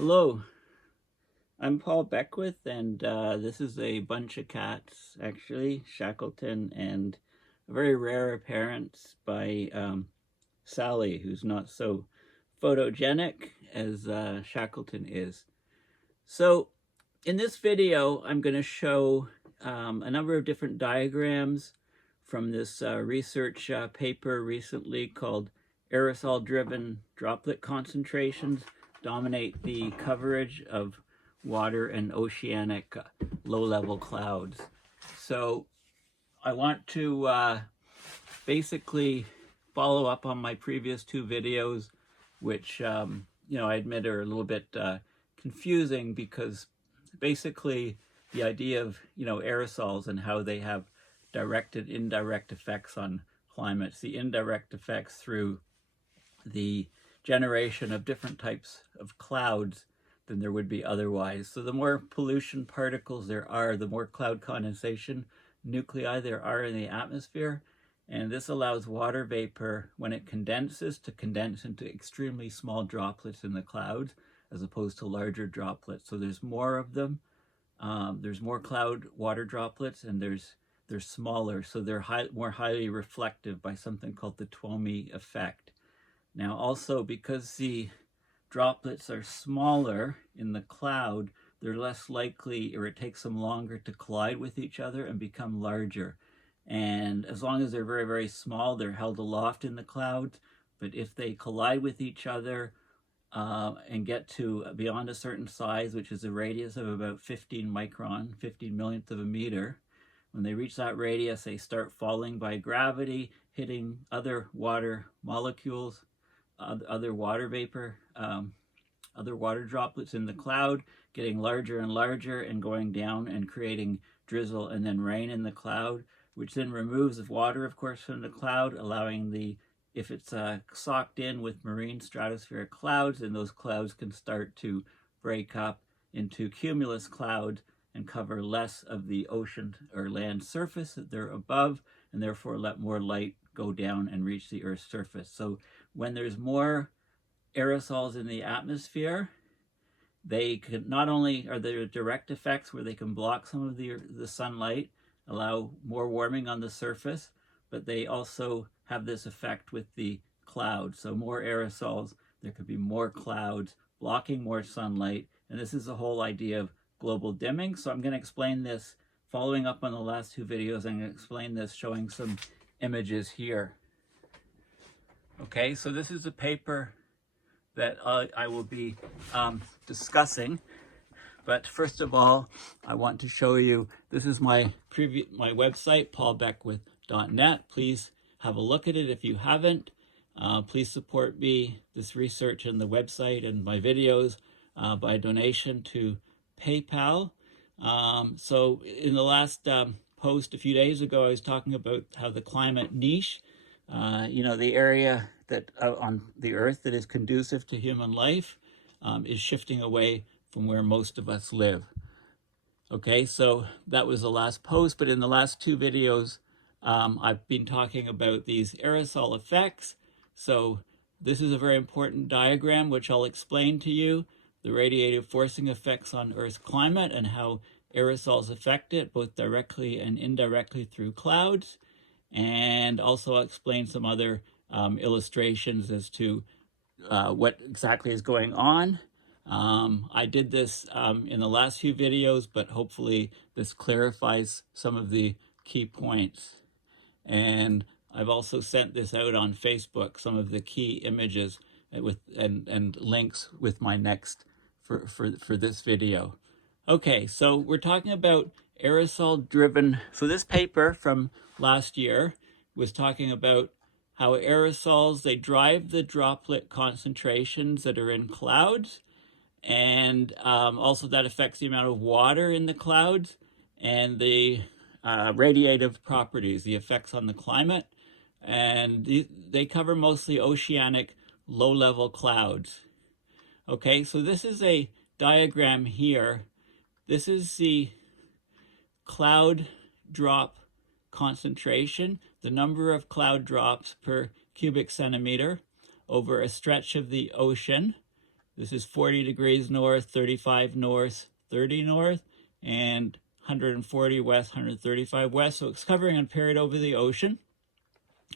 Hello, I'm Paul Beckwith, and this is a bunch of cats, actually, Shackleton, and a very rare appearance by Sally, who's not so photogenic as Shackleton is. So in this video, I'm going to show a number of different diagrams from this research paper recently called Aerosol-Driven Droplet Concentrations Dominate the Coverage of Water and Oceanic Low-Level Clouds. So I want to basically follow up on my previous two videos, which I admit are a little bit confusing, because basically the idea of aerosols and how they have direct and indirect effects on climates, the indirect effects through the generation of different types of clouds than there would be otherwise. So the more pollution particles there are, the more cloud condensation nuclei there are in the atmosphere, and this allows water vapor, when it condenses, to condense into extremely small droplets in the clouds as opposed to larger droplets. So there's more of them. There's more cloud water droplets, and they're smaller, so they're more highly reflective by something called the Twomey effect. Now also, because the droplets are smaller in the cloud, they're less likely, or it takes them longer to collide with each other and become larger. And as long as they're very, very small, they're held aloft in the clouds. But if they collide with each other and get to beyond a certain size, which is a radius of about 15 micron, 15 millionth of a meter, when they reach that radius, they start falling by gravity, hitting other water molecules, other water vapor, other water droplets in the cloud, getting larger and larger and going down and creating drizzle and then rain in the cloud, which then removes the water, of course, from the cloud, allowing if it's socked in with marine stratospheric clouds, then those clouds can start to break up into cumulus clouds and cover less of the ocean or land surface that they're above, and therefore let more light go down and reach the Earth's surface. So when there's more aerosols in the atmosphere, they can, not only are there direct effects where they can block some of the sunlight, allow more warming on the surface, but they also have this effect with the clouds. So more aerosols, there could be more clouds blocking more sunlight, and this is the whole idea of global dimming. So I'm going to explain this, following up on the last two videos. I'm going to explain this showing some images here. Okay, so this is a paper that I will be discussing. But first of all, I want to show you, this is my website, paulbeckwith.net. Please have a look at it if you haven't. Please support me, this research, and the website and my videos by donation to PayPal. So in the last post a few days ago, I was talking about how the climate niche, the area that on the Earth that is conducive to human life, is shifting away from where most of us live. Okay, so that was the last post, but in the last two videos, I've been talking about these aerosol effects. So this is a very important diagram, which I'll explain to you, the radiative forcing effects on Earth's climate and how aerosols affect it, both directly and indirectly through clouds. And also I'll explain some other illustrations as to what exactly is going on. I did this in the last few videos, but hopefully this clarifies some of the key points. And I've also sent this out on Facebook, some of the key images and links with my next for this video. Okay, so we're talking about aerosol-driven. So this paper from last year was talking about how aerosols, they drive the droplet concentrations that are in clouds, and also that affects the amount of water in the clouds and the radiative properties, the effects on the climate. And they cover mostly oceanic low-level clouds. Okay, so this is a diagram here. This is the cloud drop concentration, the number of cloud drops per cubic centimeter over a stretch of the ocean. This is 40 degrees north, 35 north, 30 north, and 140 west, 135 west. So it's covering a period over the ocean,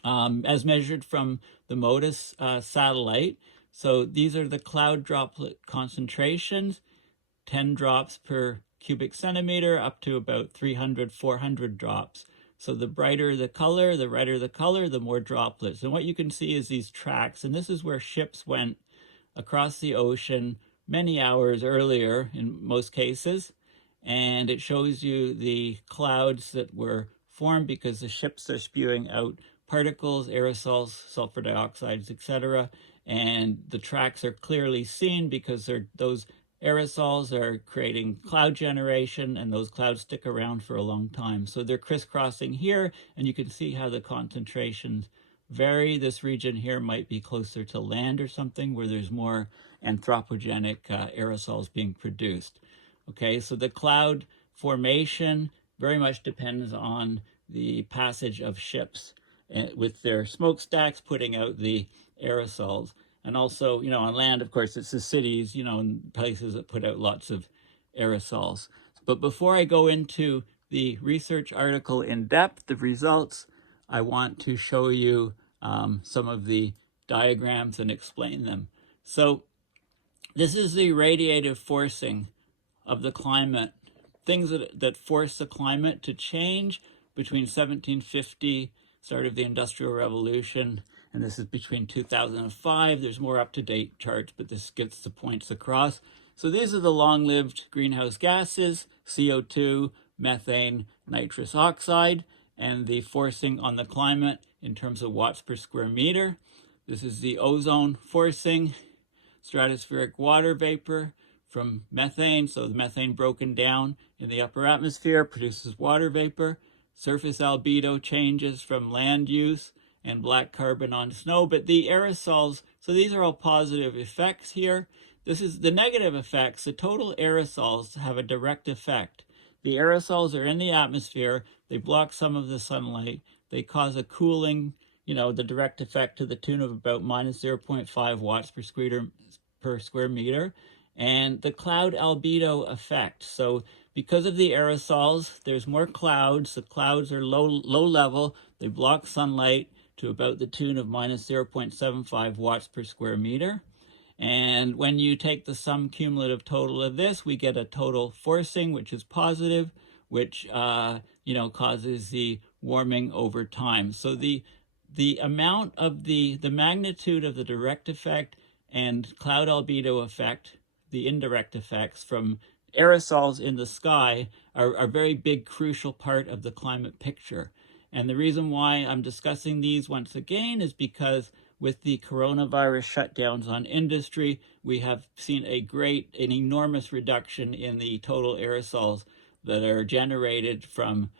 as measured from the MODIS satellite. So these are the cloud droplet concentrations, 10 drops per cubic centimeter up to about 300, 400 drops. So the brighter the color, the redder the color, the more droplets. And what you can see is these tracks, and this is where ships went across the ocean many hours earlier in most cases. And it shows you the clouds that were formed because the ships are spewing out particles, aerosols, sulfur dioxides, etc. And the tracks are clearly seen because those aerosols are creating cloud generation, and those clouds stick around for a long time. So they're crisscrossing here, and you can see how the concentrations vary. This region here might be closer to land or something where there's more anthropogenic aerosols being produced. Okay, so the cloud formation very much depends on the passage of ships with their smokestacks putting out the aerosols. And also, on land, of course, it's the cities, and places that put out lots of aerosols. But before I go into the research article in depth, the results, I want to show you some of the diagrams and explain them. So this is the radiative forcing of the climate, things that force the climate to change between 1750, start of the Industrial Revolution, and this is between 2005. There's more up-to-date charts, but this gets the points across. So these are the long-lived greenhouse gases, CO2, methane, nitrous oxide, and the forcing on the climate in terms of watts per square meter. This is the ozone forcing, stratospheric water vapor from methane. So the methane broken down in the upper atmosphere produces water vapor. Surface albedo changes from land use and black carbon on snow. But the aerosols, so these are all positive effects here. This is the negative effects. The total aerosols have a direct effect. The aerosols are in the atmosphere. They block some of the sunlight. They cause a cooling, the direct effect to the tune of about minus 0.5 watts per square meter. And the cloud albedo effect. So because of the aerosols, there's more clouds. The clouds are low level. They block sunlight to about the tune of minus 0.75 watts per square meter. And when you take the sum cumulative total of this, we get a total forcing, which is positive, which causes the warming over time. So the amount of the magnitude of the direct effect and cloud albedo effect, the indirect effects from aerosols in the sky, are a very big, crucial part of the climate picture. And the reason why I'm discussing these once again is because with the coronavirus shutdowns on industry, we have seen an enormous reduction in the total aerosols that are generated from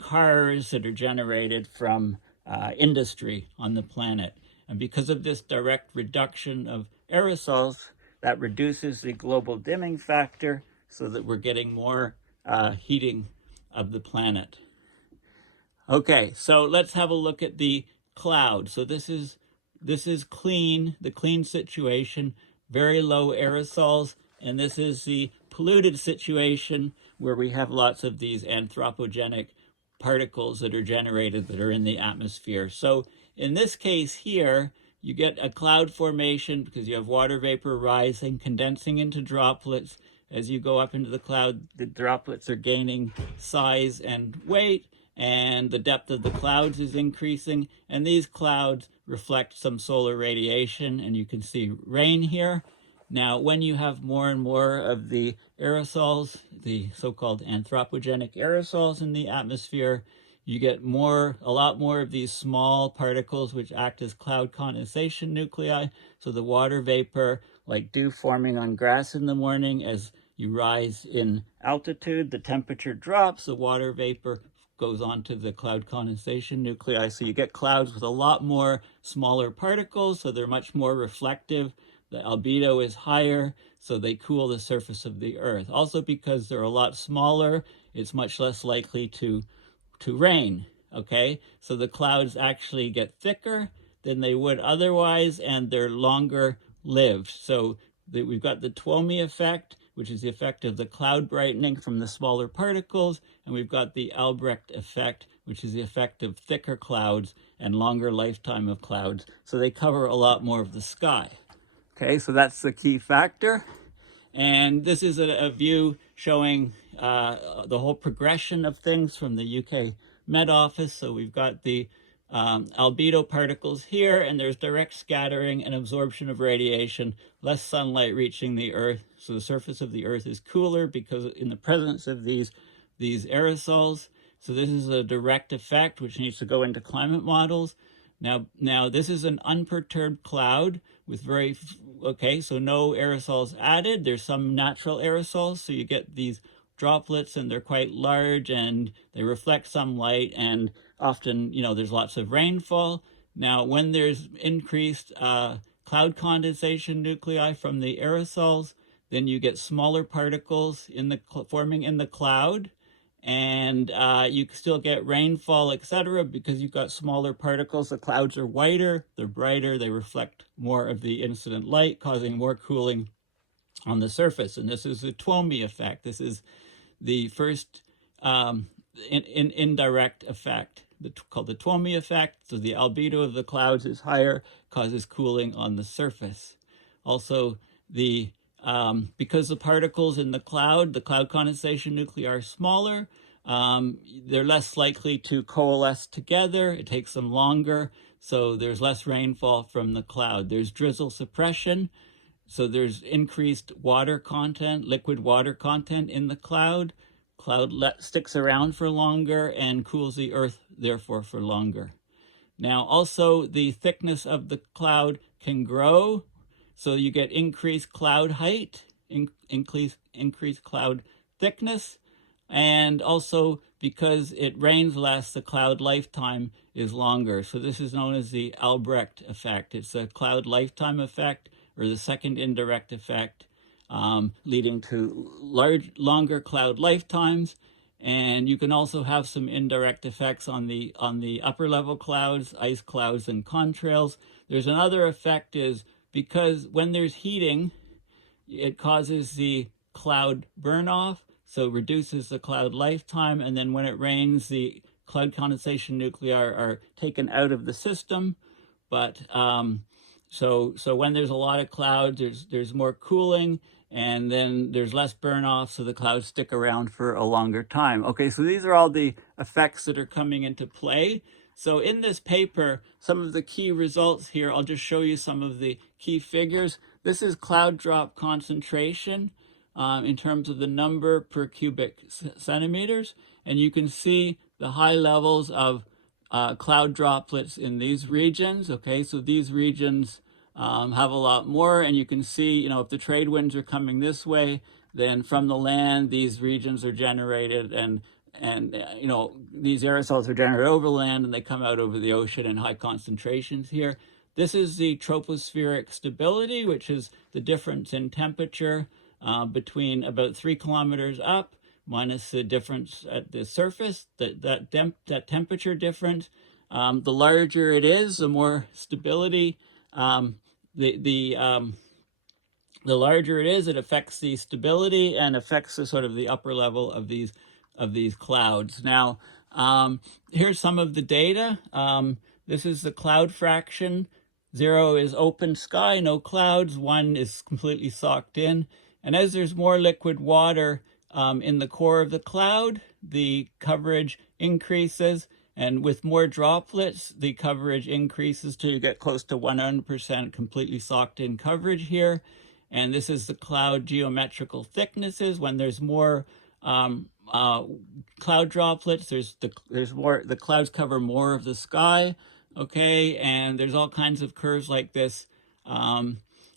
cars, that are generated from industry on the planet. And because of this direct reduction of aerosols, that reduces the global dimming factor so that we're getting more heating of the planet. Okay, so let's have a look at the cloud. So this is clean, the clean situation, very low aerosols, and this is the polluted situation where we have lots of these anthropogenic particles that are generated that are in the atmosphere. So in this case here, you get a cloud formation because you have water vapor rising, condensing into droplets. As you go up into the cloud, the droplets are gaining size and weight, and the depth of the clouds is increasing, and these clouds reflect some solar radiation, and you can see rain here. Now, when you have more and more of the aerosols, the so-called anthropogenic aerosols in the atmosphere, you get a lot more of these small particles which act as cloud condensation nuclei. So the water vapor, like dew forming on grass in the morning, as you rise in altitude, the temperature drops, the water vapor goes on to the cloud condensation nuclei. So you get clouds with a lot more smaller particles, so they're much more reflective. The albedo is higher, so they cool the surface of the Earth. Also, because they're a lot smaller, it's much less likely to rain, okay? So the clouds actually get thicker than they would otherwise, and they're longer lived. So we've got the Twomey effect, which is the effect of the cloud brightening from the smaller particles, and we've got the Albrecht effect, which is the effect of thicker clouds and longer lifetime of clouds. So they cover a lot more of the sky. Okay, so that's the key factor. And this is a view showing the whole progression of things from the UK Met Office. So we've got the albedo particles here, and there's direct scattering and absorption of radiation, less sunlight reaching the Earth. So the surface of the Earth is cooler because in the presence of these aerosols. So this is a direct effect which needs to go into climate models. Now this is an unperturbed cloud with so no aerosols added. There's some natural aerosols, so you get these droplets, and they're quite large, and they reflect some light, and often, there's lots of rainfall. Now, when there's increased cloud condensation nuclei from the aerosols, then you get smaller particles forming in the cloud, and you still get rainfall, etc., because you've got smaller particles. The clouds are whiter, they're brighter, they reflect more of the incident light, causing more cooling on the surface. And this is the Twomey effect. This is the first indirect effect called the Twomey effect. So the albedo of the clouds is higher, causes cooling on the surface. Also, because the particles in the cloud condensation nuclei are smaller, they're less likely to coalesce together. It takes them longer, so there's less rainfall from the cloud. There's drizzle suppression, so there's increased water content, liquid water content in the cloud. Cloud sticks around for longer and cools the Earth, therefore, for longer. Now, also, the thickness of the cloud can grow. So you get increased cloud height, increased cloud thickness, and also because it rains less, the cloud lifetime is longer. So this is known as the Albrecht effect. It's a cloud lifetime effect, or the second indirect effect, leading to longer cloud lifetimes. And you can also have some indirect effects on the upper level clouds, ice clouds, and contrails. There's another effect is because when there's heating, it causes the cloud burn off, so reduces the cloud lifetime. And then when it rains, the cloud condensation nuclei are taken out of the system. But so when there's a lot of clouds, there's more cooling, and then there's less burn off, so the clouds stick around for a longer time. Okay, so these are all the effects that are coming into play. So in this paper, some of the key results here, I'll just show you some of the key figures. This is cloud drop concentration in terms of the number per cubic centimeters. And you can see the high levels of cloud droplets in these regions. Okay, so these regions have a lot more, and you can see, if the trade winds are coming this way, then from the land, these regions are generated, and these aerosols are generated over land, and they come out over the ocean in high concentrations here. This is the tropospheric stability, which is the difference in temperature between about 3 kilometers up minus the difference at the surface, that temperature difference. The larger it is, the more stability. The larger it is, it affects the stability and affects the sort of the upper level of these clouds. Now, here's some of the data. This is the cloud fraction. 0 is open sky, no clouds. 1 is completely socked in. And as there's more liquid water in the core of the cloud, the coverage increases. And with more droplets, the coverage increases till you get close to 100% completely socked in coverage here. And this is the cloud geometrical thicknesses. When there's more cloud droplets, there's more, the clouds cover more of the sky. Okay, and there's all kinds of curves like this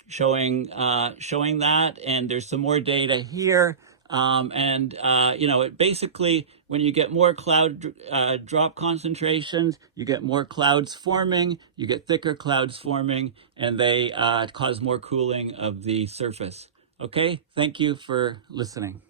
showing that, and there's some more data here. It basically, when you get more cloud drop concentrations, you get more clouds forming, you get thicker clouds forming, and they cause more cooling of the surface. Okay, thank you for listening.